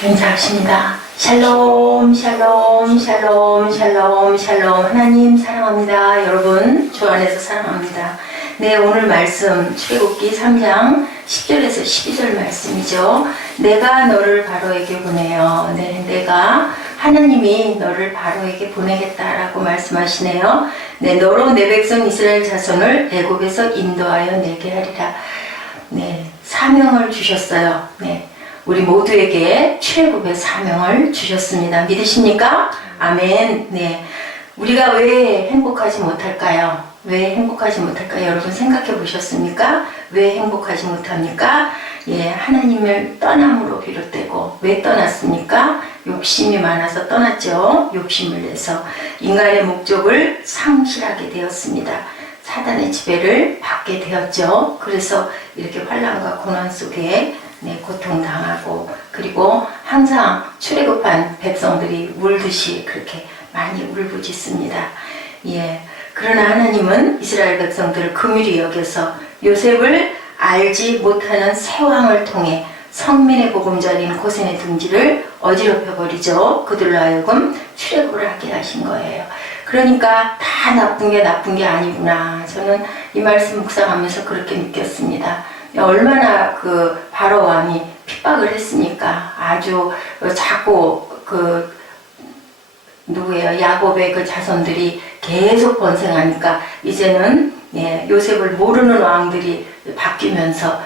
전사하십니다. 샬롬 샬롬 샬롬 샬롬 샬롬. 하나님 사랑합니다. 여러분 주 안에서 사랑합니다. 네, 오늘 말씀 출애굽기 3장 10절에서 12절 말씀이죠. 내가 너를 바로에게 보내요. 네, 내가 하나님이 너를 바로에게 보내겠다라고 말씀하시네요. 네, 너로 내 백성 이스라엘 자손을 애굽에서 인도하여 내게 하리라. 네, 사명을 주셨어요. 네, 우리 모두에게 출애굽의 사명을 주셨습니다. 믿으십니까? 아멘. 네, 우리가 왜 행복하지 못할까요? 왜 행복하지 못할까요? 여러분 생각해 보셨습니까? 왜 행복하지 못합니까? 예, 하나님을 떠남으로 비롯되고. 왜 떠났습니까? 욕심이 많아서 떠났죠. 욕심을 내서 인간의 목적을 상실하게 되었습니다. 사단의 지배를 받게 되었죠. 그래서 이렇게 환난과 고난 속에 고통당하고, 그리고 항상 출애굽한 백성들이 울듯이 그렇게 많이 울부짖습니다. 예, 그러나 하나님은 이스라엘 백성들을 긍휼히 여겨서 요셉을 알지 못하는 새 왕을 통해 성민의 보금자리인 고센의 둥지를 어지럽혀 버리죠. 그들로 하여금 출애굽을 하게 하신 거예요. 그러니까 다 나쁜 게 아니구나. 저는 이 말씀 묵상하면서 그렇게 느꼈습니다. 얼마나 그 바로 왕이 핍박을 했으니까. 아주 자꾸 누구예요? 야곱의 그 자손들이 계속 번성하니까 이제는 요셉을 모르는 왕들이 바뀌면서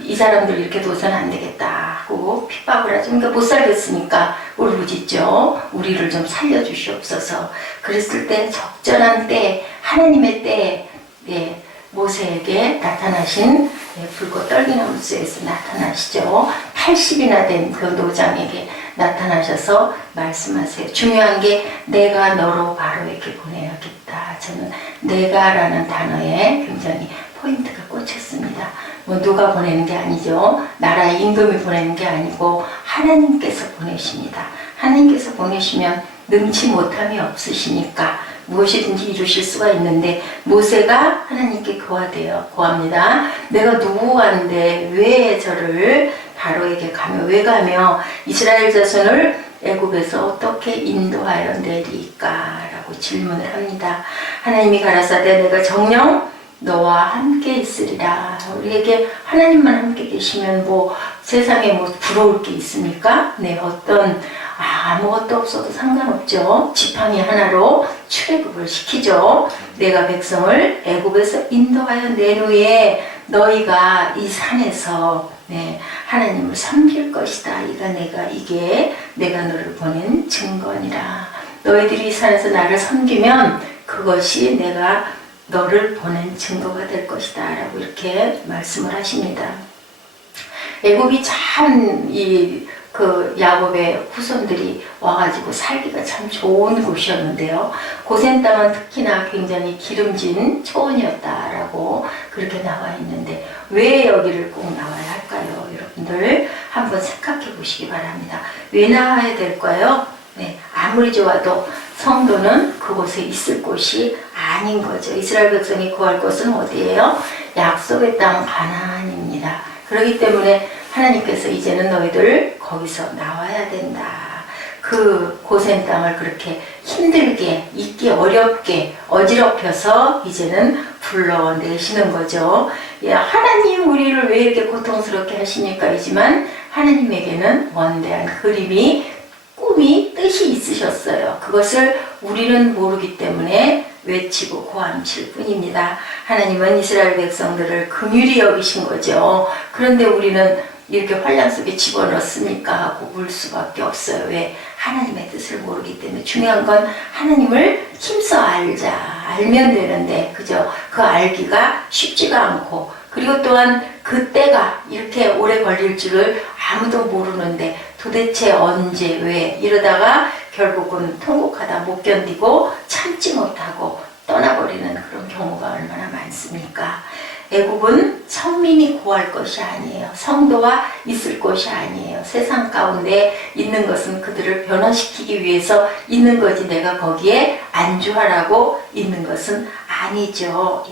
이 사람들 이렇게 둬서는 안 되겠다 하고 핍박을 하죠. 그러니까 못 살겠으니까 울부짖죠. 우리를 좀 살려주시옵소서. 그랬을 때 적절한 때, 하나님의 때에 모세에게 나타나신 붉고 떨기나무 쇠에서 나타나시죠. 80이나 된 그 노장에게 나타나셔서 말씀하세요. 중요한 게 내가 너로 바로에게 보내야겠다. 저는 내가라는 단어에 굉장히 포인트가 꽂혔습니다. 뭐 누가 보내는 게 아니죠. 나라의 임금이 보내는 게 아니고 하나님께서 보내십니다. 하나님께서 보내시면 능치 못함이 없으시니까 무엇이든지 이루실 수가 있는데, 모세가 하나님께 고합니다. 내가 누구한데 왜 저를 바로에게 가며, 왜 가며 이스라엘 자손을 애굽에서 어떻게 인도하여 내리까? 라고 질문을 합니다. 하나님이 가라사대 내가 정녕 너와 함께 있으리라. 우리에게 하나님만 함께 계시면 뭐 세상에 뭐 부러울 게 있습니까? 네, 어떤 아무것도 없어도 상관없죠. 지팡이 하나로 출애굽을 시키죠. 내가 백성을 애굽에서 인도하여 낸 후에 너희가 이 산에서 하나님을 섬길 것이다. 이게 내가 너를 보낸 증거니라. 너희들이 이 산에서 나를 섬기면 그것이 내가 너를 보낸 증거가 될 것이다. 라고 이렇게 말씀을 하십니다. 애굽이 참 야곱의 후손들이 와가지고 살기가 참 좋은 곳이었는데요. 고센 땅은 특히나 굉장히 기름진 초원이었다라고 그렇게 나와 있는데, 왜 여기를 꼭 나와야 할까요? 여러분들 한번 생각해 보시기 바랍니다. 왜 나와야 될까요? 아무리 좋아도 성도는 그곳에 있을 곳이 아닌 거죠. 이스라엘 백성이 구할 곳은 어디예요? 약속의 땅 가나안입니다. 그렇기 때문에 하나님께서 이제는 너희들 거기서 나와야 된다. 그 고센 땅을 그렇게 힘들게, 잊기 어렵게 어지럽혀서 이제는 불러내시는 거죠. 하나님 우리를 왜 이렇게 고통스럽게 하시니까 이지만 하나님에게는 원대한 그림이, 꿈이, 뜻이 있으셨어요. 그것을 우리는 모르기 때문에 외치고 고함칠 뿐입니다. 하나님은 이스라엘 백성들을 긍휼히 여기신 거죠. 그런데 우리는 이렇게 환난 속에 집어넣습니까? 하고 울 수밖에 없어요. 왜? 하나님의 뜻을 모르기 때문에. 중요한 건 하나님을 힘써 알면 되는데, 그죠? 그 알기가 쉽지가 않고, 그리고 또한 그 때가 이렇게 오래 걸릴 줄을 아무도 모르는데 도대체 언제, 왜 이러다가 결국은 통곡하다 못 견디고 참지 못하고 떠나버리는 그런 경우가 얼마나 많습니까? 애굽은 성민이 구할 것이 아니에요. 성도가 있을 곳이 아니에요. 세상 가운데 있는 것은 그들을 변화시키기 위해서 있는 거지, 내가 거기에 안주하라고 있는 것은 아니죠.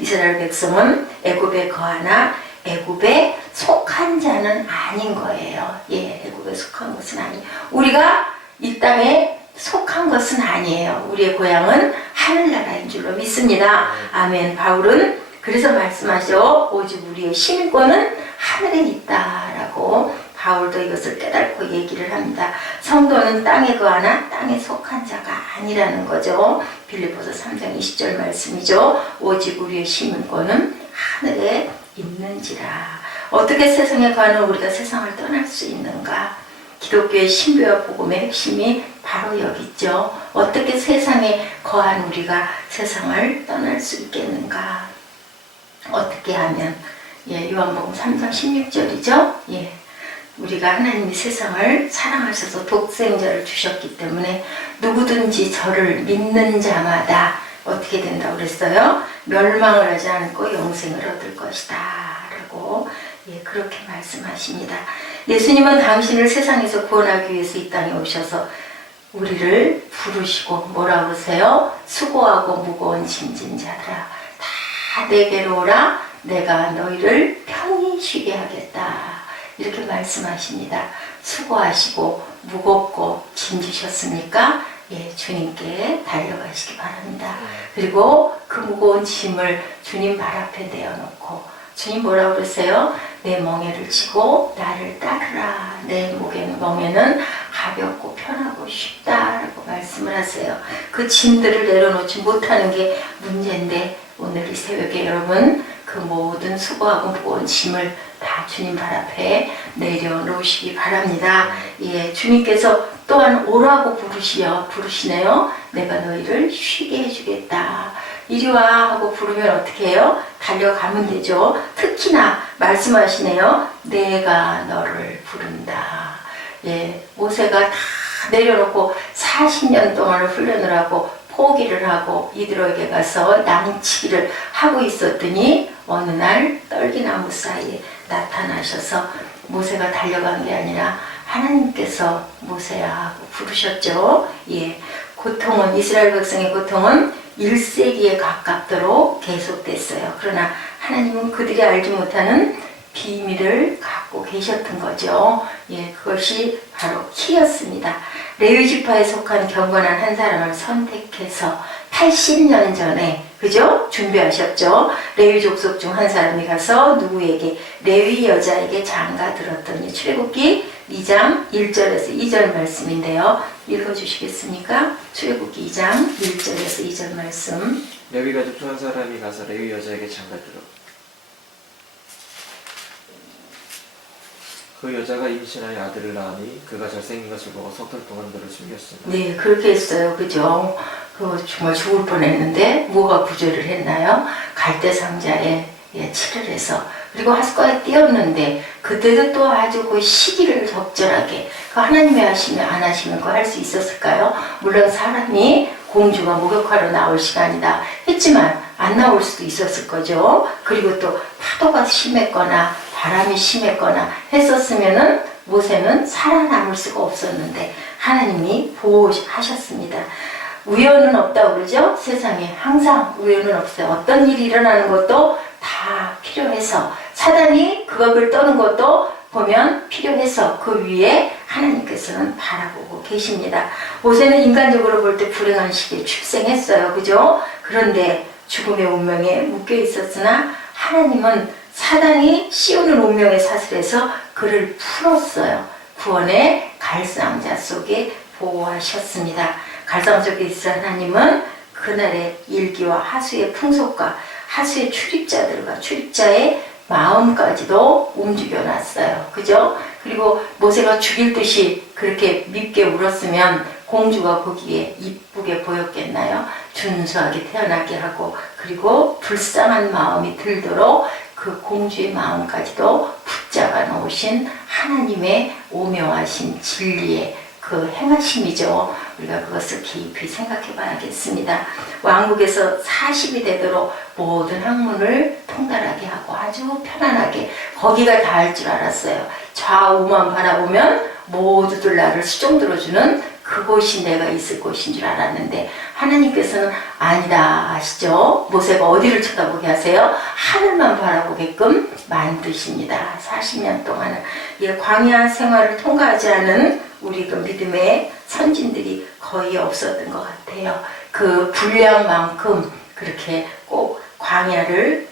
이스라엘 백성은 애굽에 거하나 애굽에 속한 속한 자는 아닌 거예요. 예, 애국에 속한 것은 아니에요. 우리가 이 땅에 속한 것은 아니에요. 우리의 고향은 하늘나라인 줄로 믿습니다. 아멘. 바울은 그래서 말씀하죠. 오직 우리의 시민권은 하늘에 있다라고 바울도 이것을 깨닫고 얘기를 합니다. 성도는 땅에 거하나 땅에 속한 자가 아니라는 거죠. 빌립보서 3장 20절 말씀이죠. 오직 우리의 시민권은 하늘에 있는지라. 어떻게 세상에 거하는 우리가 세상을 떠날 수 있는가? 기독교의 신비와 복음의 핵심이 바로 여기 있죠. 어떻게 세상에 거한 우리가 세상을 떠날 수 있겠는가? 어떻게 하면, 예, 요한복음 3장 16절이죠. 예, 우리가 하나님이 세상을 사랑하셔서 독생자를 주셨기 때문에 누구든지 저를 믿는 자마다 어떻게 된다고 그랬어요? 멸망을 하지 않고 영생을 얻을 것이다 라고, 예, 그렇게 말씀하십니다. 예수님은 당신을 세상에서 구원하기 위해서 이 땅에 오셔서 우리를 부르시고 뭐라 그러세요? 수고하고 무거운 짐진 자들아 다 내게로 오라. 내가 너희를 편히 쉬게 하겠다. 이렇게 말씀하십니다. 수고하시고 무겁고 짐지셨습니까? 예, 주님께 달려가시기 바랍니다. 그리고 그 무거운 짐을 주님 발 앞에 내어놓고 주님 뭐라고 그러세요? 내 멍에를 지고 나를 따르라. 내 멍에는 가볍고 편하고 쉽다라고 말씀을 하세요. 그 짐들을 내려놓지 못하는 게 문제인데 오늘 이 새벽에 여러분 그 모든 수고하고 무거운 짐을 다 주님 발 앞에 내려놓으시기 바랍니다. 예, 주님께서 또한 오라고 부르시네요. 내가 너희를 쉬게 해주겠다. 이리 와 하고 부르면 어떻게 해요? 달려가면 되죠. 특히나 말씀하시네요. 내가 너를 부른다. 예, 모세가 다 내려놓고 40년 동안을 훈련을 하고 포기를 하고 이들에게 가서 낭치기를 하고 있었더니 어느 날 떨기나무 사이에 나타나셔서 모세가 달려간 게 아니라 하나님께서 모세야 하고 부르셨죠. 예, 고통은 이스라엘 백성의 고통은 1세기에 가깝도록 계속됐어요. 그러나 하나님은 그들이 알지 못하는 비밀을 갖고 계셨던 거죠. 예, 그것이 바로 키였습니다. 레위 지파에 속한 경건한 한 사람을 선택해서 80년 전에 그죠? 준비하셨죠. 레위 족속 중 한 사람이 가서 누구에게? 레위 여자에게 장가 들었더니 출애굽기 2장 1절에서 2절 말씀인데요. 읽어주시겠습니까? 출애굽기 2장 1절에서 2절 말씀. 레위 가족 중 한 사람이 가서 레위 여자에게 장가 들어 그 여자가 임신하여 아들을 낳으니 그가 잘생긴 것을 보고 석 달 동안 그를 숨겼습니다. 네, 그렇게 했어요. 그죠? 그거 정말 죽을 뻔했는데 뭐가 구제를 했나요? 갈대 상자에 칠을 해서 그리고 하숫가에 띄었는데 그때도 또 아주 그 시기를 적절하게 그 하나님이 하시면 안 하시면 그거 할 수 있었을까요? 물론 사람이 공주가 목욕하러 나올 시간이다 했지만 안 나올 수도 있었을 거죠. 그리고 또 파도가 심했거나 바람이 심했거나 했었으면은 모세는 살아남을 수가 없었는데 하나님이 보호하셨습니다. 우연은 없다고 그러죠? 세상에 항상 우연은 없어요. 어떤 일이 일어나는 것도 다 필요해서 사단이 그것을 떠는 것도 보면 필요해서 그 위에 하나님께서는 바라보고 계십니다. 모세는 인간적으로 볼 때 불행한 시기에 출생했어요. 그죠? 그런데 죽음의 운명에 묶여 있었으나 하나님은 사단이 씌우는 운명의 사슬에서 그를 풀었어요. 구원의 갈상자 속에 보호하셨습니다. 갈상 속에 있어 하나님은 그날의 일기와 하수의 풍속과 하수의 출입자들과 출입자의 마음까지도 움직여 놨어요. 그죠? 그리고 모세가 죽일 듯이 그렇게 밉게 울었으면 공주가 거기에 이쁘게 보였겠나요? 준수하게 태어나게 하고 그리고 불쌍한 마음이 들도록 그 공주의 마음까지도 붙잡아 놓으신 하나님의 오묘하신 진리의 그 행하심이죠. 우리가 그것을 깊이 생각해 봐야겠습니다. 왕국에서 40이 되도록 모든 학문을 통달하게 하고 아주 편안하게 거기가 다 할 줄 알았어요. 좌우만 바라보면 모두들 나를 수종 들어주는 그 그곳이 내가 있을 곳인 줄 알았는데 하나님께서는 아니다 하시죠. 모세가 어디를 쳐다보게 하세요? 하늘만 바라보게끔 만드십니다. 40년 동안은 광야 생활을 통과하지 않은 우리 그 믿음의 선진들이 거의 없었던 것 같아요. 그 분량만큼 그렇게 꼭 광야를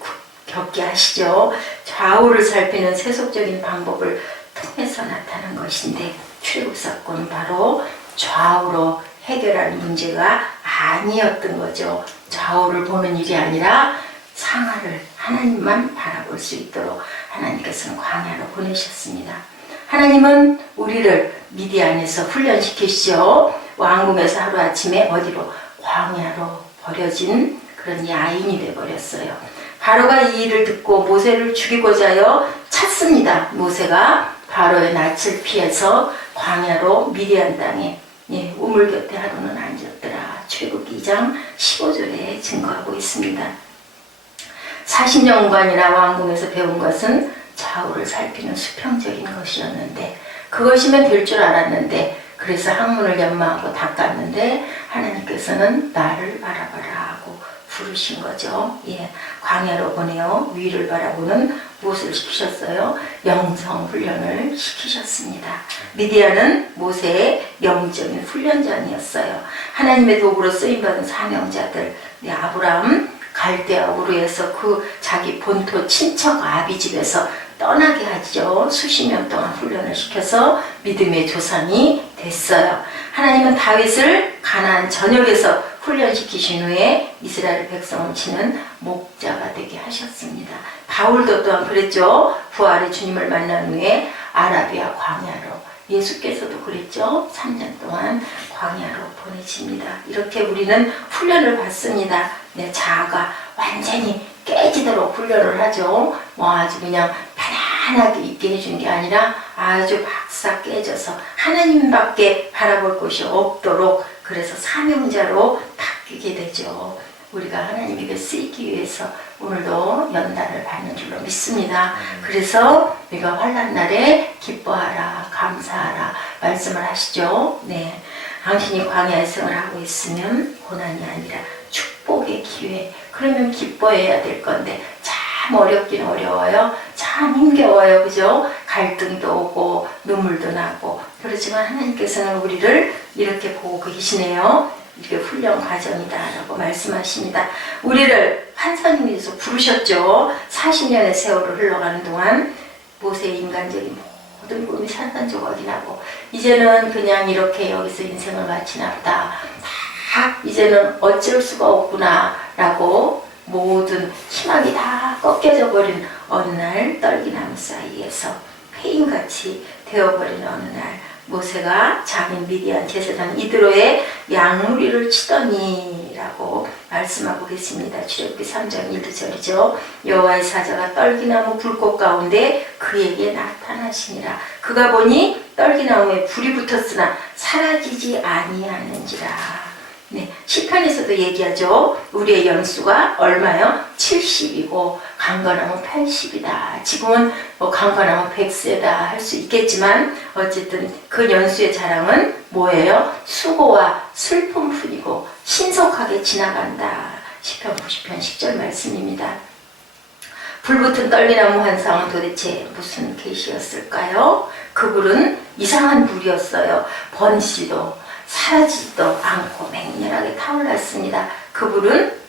겪게 하시죠. 좌우를 살피는 세속적인 방법을 통해서 나타난 것인데 출애굽사건은 바로 좌우로 해결할 문제가 아니었던 거죠. 좌우를 보는 일이 아니라 상하를 하나님만 바라볼 수 있도록 하나님께서는 광야로 보내셨습니다. 하나님은 우리를 미디안에서 훈련시키시죠. 왕궁에서 하루아침에 어디로? 광야로 버려진 그런 야인이 되어버렸어요. 바로가 이 일을 듣고 모세를 죽이고자 하여 찾습니다. 모세가 바로의 낯을 피해서 광야로 미디안 땅에 우물 곁에 하루는 앉았더라. 출애굽기 2장 15절에 증거하고 있습니다. 40년간이나 왕궁에서 배운 것은 좌우를 살피는 수평적인 것이었는데 그것이면 될 줄 알았는데 그래서 항문을 연마하고 닦았는데 하나님께서는 나를 바라봐라 하고 부르신 거죠. 광야로 보내어 위를 바라보는 무엇을 시키셨어요? 영성 훈련을 시키셨습니다. 미디안은 모세의 영적인 훈련장이었어요. 하나님의 도구로 쓰임받은 사명자들, 아브라함 갈대아 우르에서 그 자기 본토 친척 아비 집에서 떠나게 하죠. 수십 년 동안 훈련을 시켜서 믿음의 조상이 됐어요. 하나님은 다윗을 가나안 전역에서 훈련시키신 후에 이스라엘 백성을 치는 목자가 되게 하셨습니다. 바울도 또한 그랬죠. 부활의 주님을 만난 후에 아라비아 광야로, 예수께서도 그랬죠. 3년 동안 광야로 보내집니다. 이렇게 우리는 훈련을 받습니다. 내 자아가 완전히 깨지도록 훈련을 하죠. 아주 그냥 편안하게 있게 해준 게 아니라 아주 박사 깨져서 하나님밖에 바라볼 곳이 없도록 그래서 사명자로 바뀌게 되죠. 우리가 하나님에게 쓰이기 위해서 오늘도 연단을 받는 줄로 믿습니다. 그래서 우리가 환난 날에 기뻐하라, 감사하라 말씀을 하시죠. 당신이 광야의 생을 하고 있으면 고난이 아니라 축복의 기회. 그러면 기뻐해야 될 건데 참 어렵긴 어려워요. 참 힘겨워요. 그죠? 갈등도 오고 눈물도 나고 그렇지만 하나님께서는 우리를 이렇게 보고 계시네요. 이게 훈련 과정이다 라고 말씀하십니다. 우리를 판사님이 돼서 부르셨죠. 40년의 세월을 흘러가는 동안 모세의 인간적인 모든 꿈이 산산조각이 나고 이제는 그냥 이렇게 여기서 인생을 마치나 보다. 다 이제는 어쩔 수가 없구나 라고 모든 희망이 다 꺾여져 버린 어느 날 떨기나무 사이에서 폐인같이 되어버린 어느 날 모세가 자기 미디안 제사장 이드로의 양무리를 치더니 라고 말씀하고 계십니다. 출애굽기 3장 1절이죠. 여호와의 사자가 떨기나무 불꽃 가운데 그에게 나타나시니라. 그가 보니 떨기나무에 불이 붙었으나 사라지지 아니하는지라. 시편에서도 얘기하죠. 우리의 연수가 얼마요? 70이고 강건하면 80이다. 지금은 강건하면 100세다 할 수 있겠지만 어쨌든 그 연수의 자랑은 뭐예요? 수고와 슬픔뿐이고 신속하게 지나간다. 시편 90편 10절 말씀입니다. 불붙은 떨기나무 환상은 도대체 무슨 계시였을까요? 그 불은 이상한 불이었어요. 번시도 사라지지도 않고 맹렬하게 타올랐습니다. 그 불은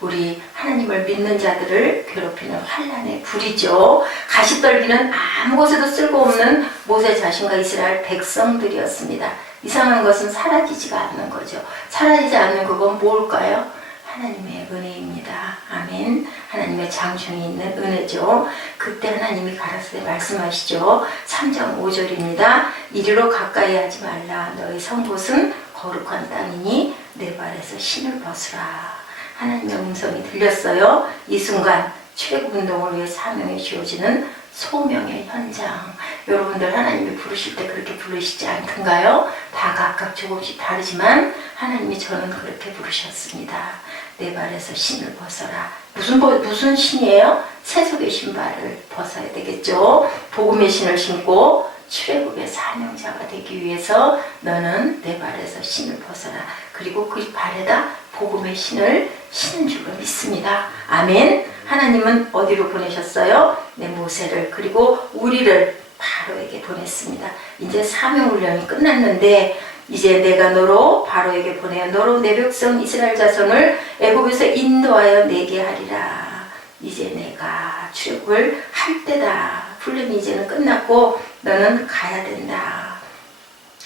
우리 하나님을 믿는 자들을 괴롭히는 환난의 불이죠. 가시떨기는 아무 곳에도 쓸모없는 모세 자신과 이스라엘 백성들이었습니다. 이상한 것은 사라지지가 않는 거죠. 사라지지 않는 그건 뭘까요? 하나님의 은혜입니다. 아멘. 하나님의 장중이 있는 은혜죠. 그때 하나님이 가라사대 말씀하시죠. 3장 5절입니다. 이리로 가까이 하지 말라. 너희 선 곳은 거룩한 땅이니 내 발에서 신을 벗으라. 하나님의 음성이 들렸어요. 이 순간 출애굽운동을 위해 사명이 주어지는 소명의 현장. 여러분들 하나님이 부르실 때 그렇게 부르시지 않던가요? 다 각각 조금씩 다르지만 하나님이 저는 그렇게 부르셨습니다. 내 발에서 신을 벗어라. 무슨 신이에요? 세속의 신발을 벗어야 되겠죠. 복음의 신을 신고 출애굽의 사명자가 되기 위해서 너는 내 발에서 신을 벗어라. 그리고 그 발에다 복음의 신을 신은 줄로 믿습니다. 아멘. 하나님은 어디로 보내셨어요? 내 모세를, 그리고 우리를 바로에게 보냈습니다. 이제 사명훈련이 끝났는데 이제 내가 너로 바로에게 보내어 너로 내 백성 이스라엘 자손을 애굽에서 인도하여 내게 하리라. 이제 내가 출애굽을 할 때다. 훈련이 이제는 끝났고 너는 가야 된다.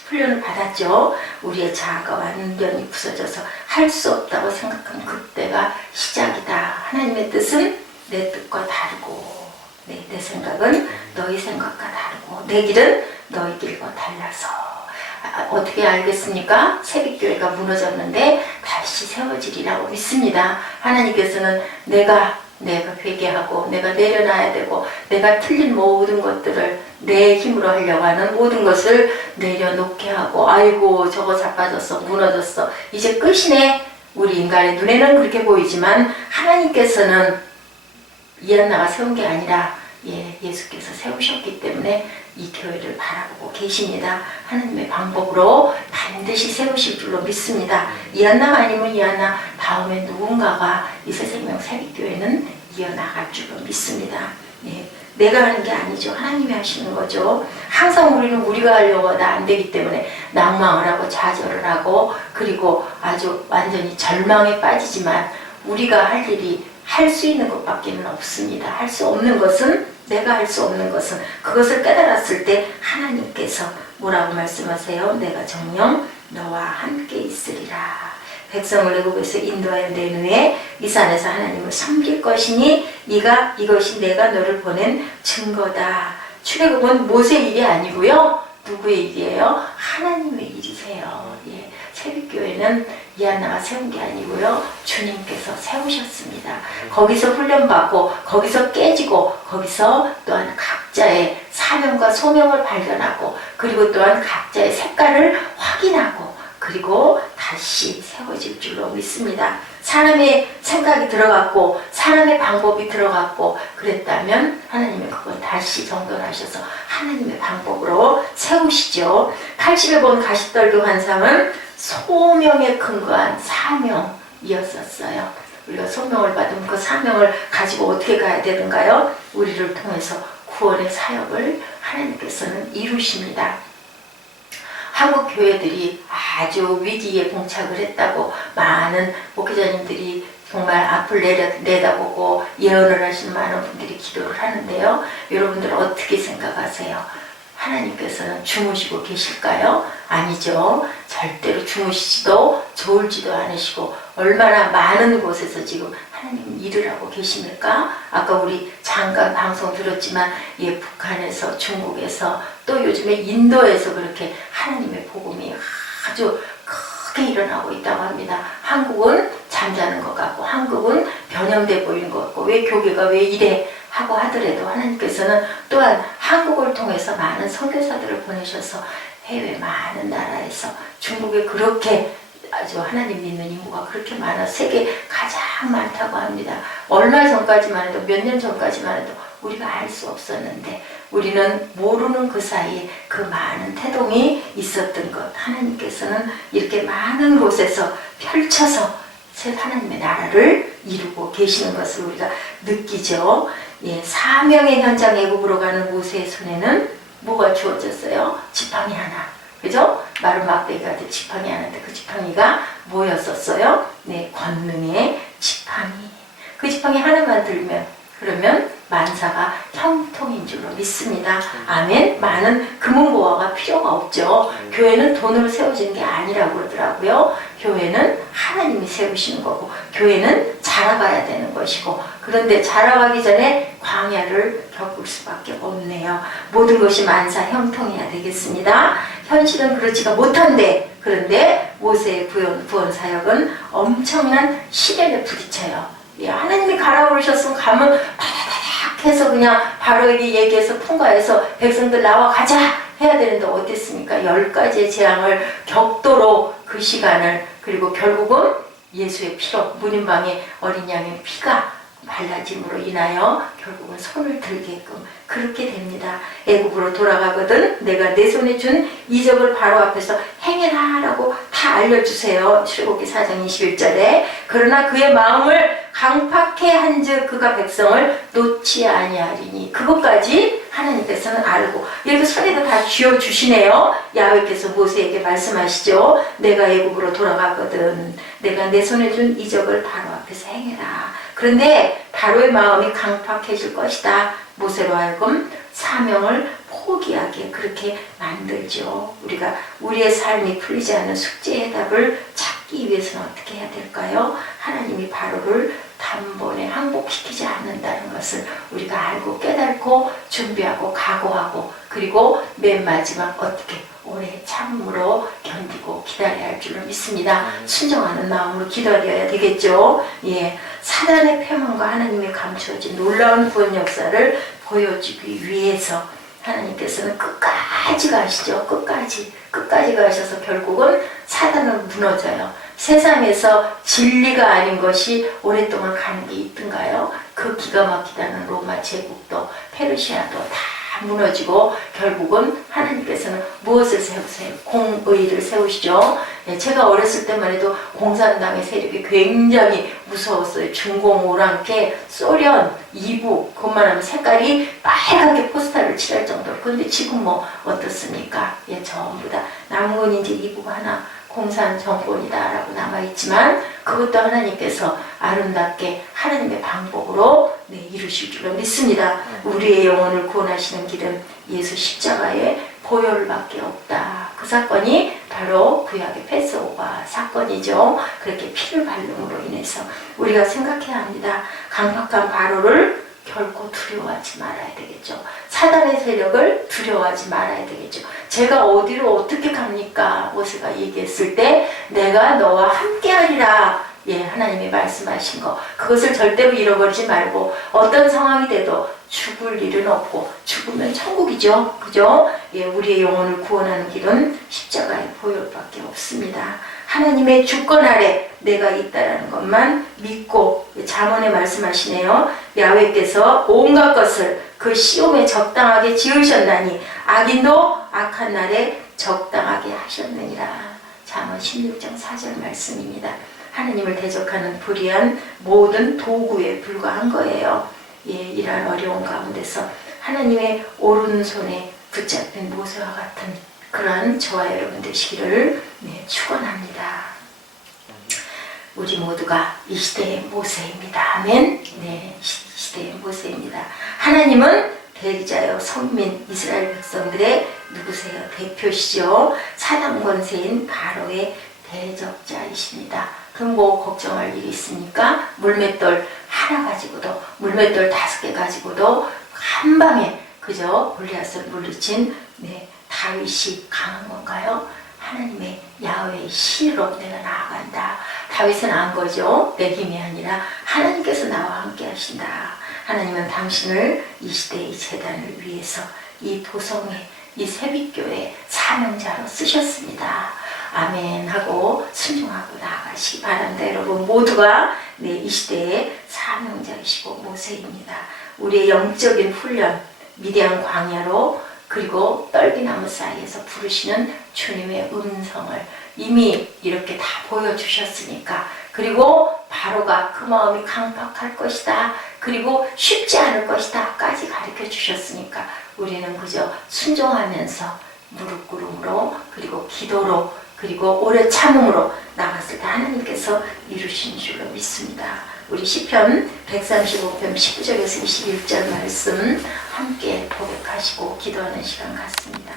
훈련을 받았죠. 우리의 자아가 완전히 부서져서 할 수 없다고 생각하는 그때가 시작이다. 하나님의 뜻은 내 뜻과 다르고 내 생각은 너희 생각과 다르고 내 길은 너희 길과 달라서. 어떻게 알겠습니까? 새벽교회가 무너졌는데 다시 세워지리라고 믿습니다. 하나님께서는 내가 회개하고 내가 내려놔야 되고 내가 틀린 모든 것들을 내 힘으로 하려고 하는 모든 것을 내려놓게 하고 아이고 저거 자빠졌어 무너졌어 이제 끝이네. 우리 인간의 눈에는 그렇게 보이지만 하나님께서는 이한나가 세운 게 아니라 예수께서 세우셨기 때문에 이 교회를 바라보고 계십니다. 하나님의 방법으로 반드시 세우실 줄로 믿습니다. 이한나가 아니면 이한나 다음에 누군가가 이세생명 새벽교회는 이어나갈 줄로 믿습니다. 내가 하는 게 아니죠. 하나님이 하시는 거죠. 항상 우리는 우리가 하려고 하다 안 되기 때문에 낭망을 하고 좌절을 하고 그리고 아주 완전히 절망에 빠지지만 우리가 할 일이 할 수 있는 것밖에는 없습니다. 할 수 없는 것은 내가 할 수 없는 것은 그것을 깨달았을 때 하나님께서 뭐라고 말씀하세요? 내가 정녕 너와 함께 있으리라. 백성을 애굽에서 인도하여 낸 후에 이 산에서 하나님을 섬길 것이니 이것이 내가 너를 보낸 증거다. 출애굽은 모세 일이 아니고요. 누구의 일이에요? 하나님의 일이세요. 새벽교회는 이한나가 세운 게 아니고요. 주님께서 세우셨습니다. 거기서 훈련받고 거기서 깨지고 거기서 또한 각자의 사명과 소명을 발견하고 그리고 또한 각자의 색깔을 확인하고 그리고 다시 세워질 줄로 믿습니다. 사람의 생각이 들어갔고 사람의 방법이 들어갔고 그랬다면 하나님은 그걸 다시 정돈하셔서 하나님의 방법으로 세우시죠. 80여 번 가시떨기 환상은 소명에 근거한 사명이었었어요. 우리가 소명을 받으면 그 사명을 가지고 어떻게 가야 되는가요? 우리를 통해서 구원의 사역을 하나님께서는 이루십니다. 한국 교회들이 아주 위기에 봉착을 했다고 많은 목회자님들이 정말 앞을 내다보고 예언을 하시는 많은 분들이 기도를 하는데요. 여러분들은 어떻게 생각하세요? 하나님께서는 주무시고 계실까요? 아니죠. 절대로 주무시지도 졸지도 않으시고 얼마나 많은 곳에서 지금 하나님은 일을 하고 계십니까? 아까 우리 잠깐 방송 들었지만 북한에서 중국에서 또 요즘에 인도에서 그렇게 하나님의 복음이 아주 크게 일어나고 있다고 합니다. 한국은 잠자는 것 같고 한국은 변형돼 보이는 것 같고 왜 교계가 왜 이래 하고 하더라도 하나님께서는 또한 한국을 통해서 많은 선교사들을 보내셔서 해외 많은 나라에서 중국에 그렇게 아주 하나님 믿는 인구가 그렇게 많아 세계 가장 많다고 합니다. 얼마 전까지만 해도 몇 년 전까지만 해도 우리가 알 수 없었는데 우리는 모르는 그 사이에 그 많은 태동이 있었던 것 하나님께서는 이렇게 많은 곳에서 펼쳐서 하나님의 나라를 이루고 계시는 것을 우리가 느끼죠. 사명의 현장 애굽으로 가는 모세의 손에는 뭐가 주어졌어요? 지팡이 하나. 그죠? 마른 막대기가 된 지팡이 하나인데 그 지팡이가 뭐였었어요? 권능의 지팡이. 그 지팡이 하나만 들면 그러면 만사가 형통인 줄로 믿습니다. 아멘. 많은 금은보화가 필요가 없죠. 교회는 돈으로 세워지는 게 아니라고 그러더라고요. 교회는 하나님이 세우시는 거고 교회는 자라가야 되는 것이고 그런데 자라가기 전에 광야를 겪을 수밖에 없네요. 모든 것이 만사 형통해야 되겠습니다. 현실은 그렇지가 못한데 그런데 모세의 구원 사역은 엄청난 시련에 부딪혀요. 하나님이 가라 그러셨으면 가면 바다다닥 해서 그냥 바로에게 얘기해서 통과해서 백성들 나와 가자 해야 되는데 어땠습니까? 10가지의 재앙을 겪도록 그 시간을 그리고 결국은 예수의 피로 문인방의 어린 양의 피가 말라짐으로 인하여 결국은 손을 들게끔 그렇게 됩니다. 애굽으로 돌아가거든 내가 내 손에 준 이적을 바로 앞에서 행해라 라고 다 알려주세요. 출애굽기 4장 21절에 그러나 그의 마음을 강팍해 한즉 그가 백성을 놓지 아니하리니 그것까지 하나님께서는 알고 이렇게 손에다 다 쥐어주시네요. 야훼께서 모세에게 말씀하시죠. 내가 애굽으로 돌아가거든 내가 내 손에 준 이적을 바로 앞에서 행해라. 그런데 바로의 마음이 강팍해질 것이다. 모세로 하여금 사명을 포기하게 그렇게 만들죠. 우리가 우리의 삶이 풀리지 않는 숙제의 해답을 찾기 위해서는 어떻게 해야 될까요? 하나님이 바로를 단번에 항복시키지 않는다는 것을 우리가 알고 깨닫고 준비하고 각오하고 그리고 맨 마지막 어떻게 오래 참음으로 견디고 기다려야 할 줄로 믿습니다. 순종하는 마음으로 기다려야 되겠죠. 예, 사단의 폐망과 하나님의 감추어진 놀라운 구원 역사를 보여주기 위해서 하나님께서는 끝까지 가시죠. 끝까지 가셔서 결국은 사단은 무너져요. 세상에서 진리가 아닌 것이 오랫동안 가는 게 있던가요? 그 기가 막히다는 로마 제국도 페르시아도 다 무너지고 결국은 하나님께서는 무엇을 세우세요? 공의를 세우시죠. 예, 제가 어렸을 때만 해도 공산당의 세력이 굉장히 무서웠어요. 중공 오랑캐 소련 이북 그것만 하면 색깔이 빨갛게 포스터를 칠할 정도로. 그런데 지금 뭐 어떻습니까? 예, 전부 다 남은 건 이제 이북 하나 공산 정권이다 라고 남아있지만 그것도 하나님께서 아름답게 하나님의 방법으로 이루실 줄로 믿습니다. 우리의 영혼을 구원하시는 길은 예수 십자가의 보혈밖에 없다. 그 사건이 바로 구약의 패스오버 사건이죠. 그렇게 피를 발림으로 인해서 우리가 생각해야 합니다. 강팍한 바로를 결코 두려워하지 말아야 되겠죠. 사단의 세력을 두려워하지 말아야 되겠죠. 제가 어디로 어떻게 갑니까? 모세가 얘기했을 때 내가 너와 함께하리라. 예, 하나님이 말씀하신 거 그것을 절대로 잃어버리지 말고 어떤 상황이 돼도 죽을 일은 없고 죽으면 천국이죠. 그죠? 예, 우리의 영혼을 구원하는 길은 십자가의 보혈밖에 없습니다. 하나님의 주권 아래 내가 있다라는 것만 믿고 잠언에 말씀하시네요. 야훼께서 온갖 것을 그 시험에 적당하게 지으셨나니 악인도 악한 날에 적당하게 하셨느니라. 잠언 16장 4절 말씀입니다. 하나님을 대적하는 불의한 모든 도구에 불과한 거예요. 예, 이러한 어려운 가운데서 하나님의 오른손에 붙잡힌 모세와 같은 그러한 저와 여러분 되시기를 축원합니다. 우리 모두가 이 시대의 모세입니다. 아멘. 네, 이 시대의 모세입니다. 하나님은 대리자여 선민 이스라엘 백성들의 누구세요? 대표시죠. 사단 권세인 바로의 대적자이십니다. 그럼 뭐 걱정할 일이 있습니까? 물맷돌 하나 가지고도 물맷돌 5개 가지고도 한 방에 그저 골리앗을 물리친 다윗이 강한 건가요? 하나님의 야훼의 시로 내가 나아간다. 다윗은 안 거죠. 내 힘이 아니라 하나님께서 나와 함께 하신다. 하나님은 당신을 이 시대의 재단을 위해서 이 도성에 이 새빛교회 사명자로 쓰셨습니다. 아멘 하고 순종하고 나아가시기 바랍니다. 여러분 모두가 이 시대의 사명자이시고 모세입니다. 우리의 영적인 훈련 미디안 광야로 그리고 떨기나무 사이에서 부르시는 주님의 음성을 이미 이렇게 다 보여주셨으니까 그리고 바로가 그 마음이 강팍할 것이다. 그리고 쉽지 않을 것이다. 까지 가르쳐 주셨으니까 우리는 그저 순종하면서 무릎 꿇음으로 그리고 기도로 그리고 오래 참음으로 나갔을 때 하나님께서 이루신 줄로 믿습니다. 우리 시편 135편 19절에서 21절 말씀 함께 고백하시고 기도하는 시간 같습니다.